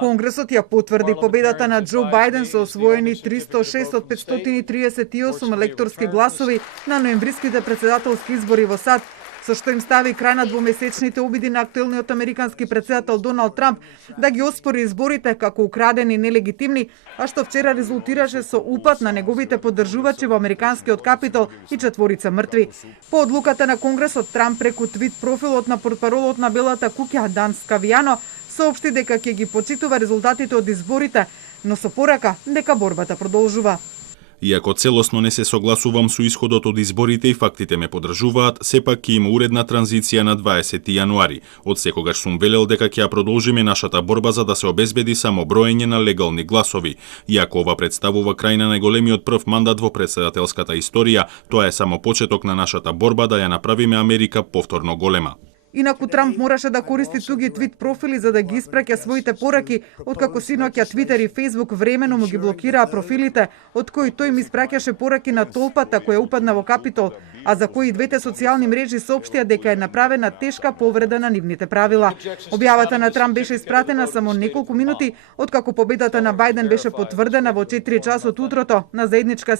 Конгресот ја потврди победата на Џо Бајден со освоени 306 од 538 електорски гласови на ноемвриските претседателски избори во САД, со што им стави крај на двомесечните обиди на актуелниот американски претседател Доналд Трамп да ги оспори изборите како украдени и нелегитимни, а што вчера резултираше со упад на неговите поддржувачи во американскиот капитол и 4 мртви. По одлуката на Конгресот, Трамп преку твит профилот на портпаролот на Белата куќа Дан Скавијано соопшти дека ќе ги почитува резултатите од изборите, но со порака дека борбата продолжува. Иако целосно не се согласувам со исходот од изборите и фактите ме поддржуваат, сепак ќе има уредна транзиција на 20 јануари. Од секогаш сум велел дека ќе ја продолжиме нашата борба за да се обезбеди само броење на легални гласови. Иако ова представува крај на најголемиот прв мандат во претседателската историја, тоа е само почеток на нашата борба да ја направиме Америка повторно голема. Инаку Трамп мораше да користи туги твит профили за да ги испраќа своите пораки, откако синоќа Твитер и Фејсбук времено му ги блокираа профилите, од кои тој им испраќаше пораки на толпата која упадна во Капитол, а за кои двете социјални мрежи соопштија дека е направена тешка повреда на нивните правила. Објавата на Трамп беше испратена само неколку минути откако победата на Бајден беше потврдена во 4 часот утрото на заедничка